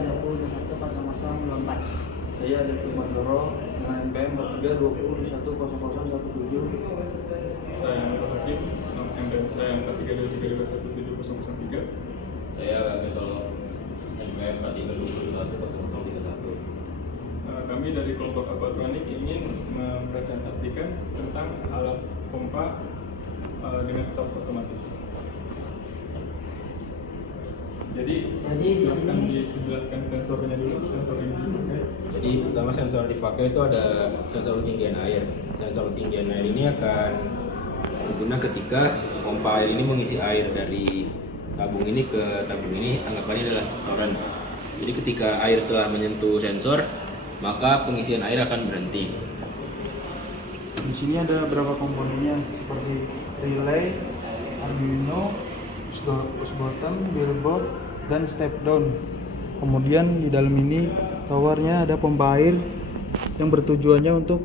20210004. Saya ada Tumandoro dengan NPM 4320210017. Saya Nurul Hakim, NPM saya 4323217003. Saya Kami Solo, NPM 43201031. Kami dari kelompok Aquatronic ingin mempresentasikan tentang alat pompa dengan stop otomatis. Jadi akan dijelaskan sensornya dulu, sensor ini dipakai. Jadi pertama sensor dipakai itu ada sensor ketinggian air. Sensor ketinggian air ini akan berguna ketika pompa air ini mengisi air dari tabung ini ke tabung ini, anggapannya adalah toren. Jadi ketika air telah menyentuh sensor, maka pengisian air akan berhenti. Di sini ada beberapa komponennya seperti relay, Arduino, push button, billboard, dan step down. Kemudian di dalam ini towernya ada pompa air yang bertujuannya untuk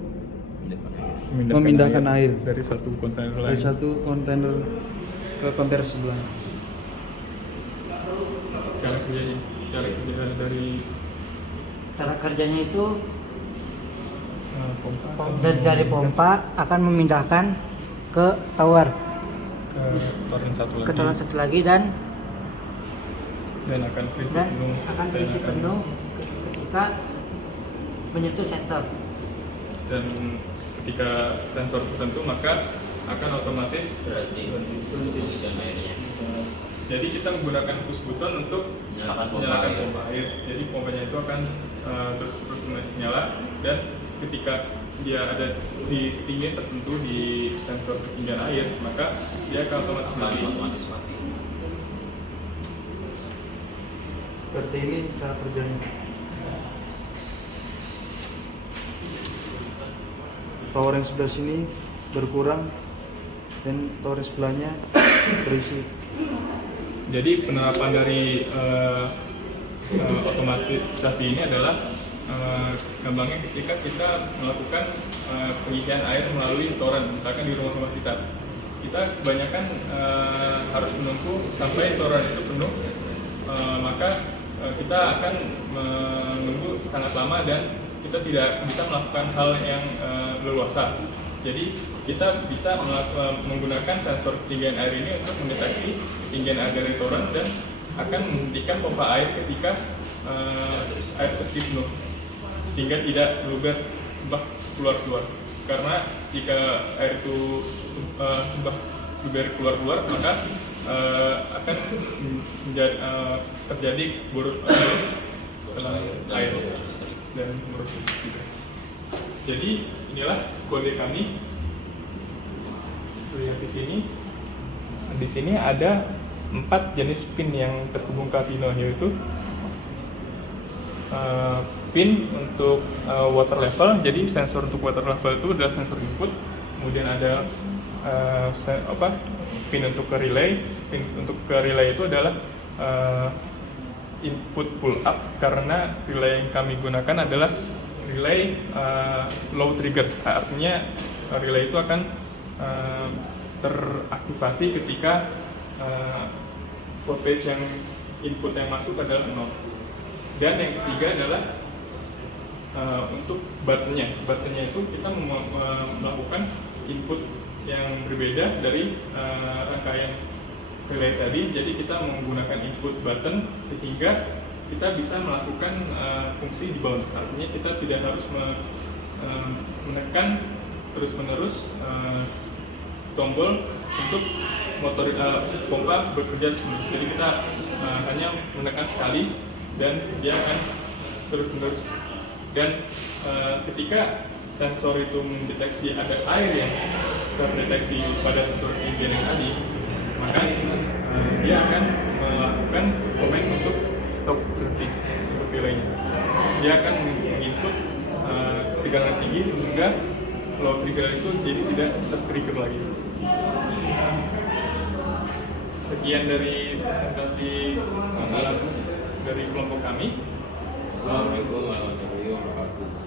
memindahkan air dari satu kontainer dari lain. satu kontainer ke kontainer sebelah. Cara kerja dari Cara kerjanya itu pompa dari pompa akan memindahkan ke tower, ke toren satu lagi, dan akan berisi penuh ketika menyentuh sensor. Dan ketika sensor tertentu maka akan otomatis Berhenti pengisian airnya. Jadi kita menggunakan push button untuk Menyalakan menyalakan pompa pompa air. Jadi pompanya itu akan terus menyala, dan ketika dia ada di ketinggian tertentu di sensor ketinggian air, maka dia akan otomatis mati. Seperti ini cara kerjanya. Tower yang sebelah sini berkurang dan tower sebelahnya berisi. Jadi penerapan dari otomatisasi ini adalah gampangnya ketika kita melakukan pengisian air melalui toren, misalkan di rumah-rumah kita kebanyakan harus menunggu sampai toren itu penuh, maka kita akan menunggu sangat lama dan kita tidak bisa melakukan hal yang leluasa. Jadi kita bisa menggunakan sensor ketinggian air ini untuk mendeteksi ketinggian air dari toren dan akan menghentikan pompa air ketika air terisi penuh, sehingga tidak meluber keluar. Karena jika air itu luber keluar, maka akan terjadi boros air dan boros listrik. Jadi inilah kode kami. Lihat di sini. Di sini ada 4 jenis pin yang terhubung ke Arduino, yaitu pin untuk water level. Jadi sensor untuk water level itu adalah sensor input. Kemudian ada pin untuk ke relay. Pin untuk ke relay itu adalah input pull up, karena relay yang kami gunakan adalah relay low trigger. Artinya relay itu akan teraktivasi ketika voltage yang input yang masuk adalah 0. Dan yang ketiga adalah untuk buttonnya. Buttonnya itu kita melakukan input yang berbeda dari rangkaian relay tadi. Jadi kita menggunakan input button sehingga kita bisa melakukan fungsi di bounce. Artinya kita tidak harus menekan terus-menerus tombol untuk motor pompa bekerja terus. Jadi kita hanya menekan sekali dan dia akan terus-menerus. Dan ketika sensor itu mendeteksi ada air yang terdeteksi pada sensor ketinggian yang tadi, maka dia akan melakukan komen untuk stop berhenti untuk relaynya. Dia akan menginput tegangan tinggi sehingga low trigger itu jadi tidak tertrigger lagi. Sekian dari presentasi alat dari kelompok kami. Assalamualaikum warahmatullahi wabarakatuh.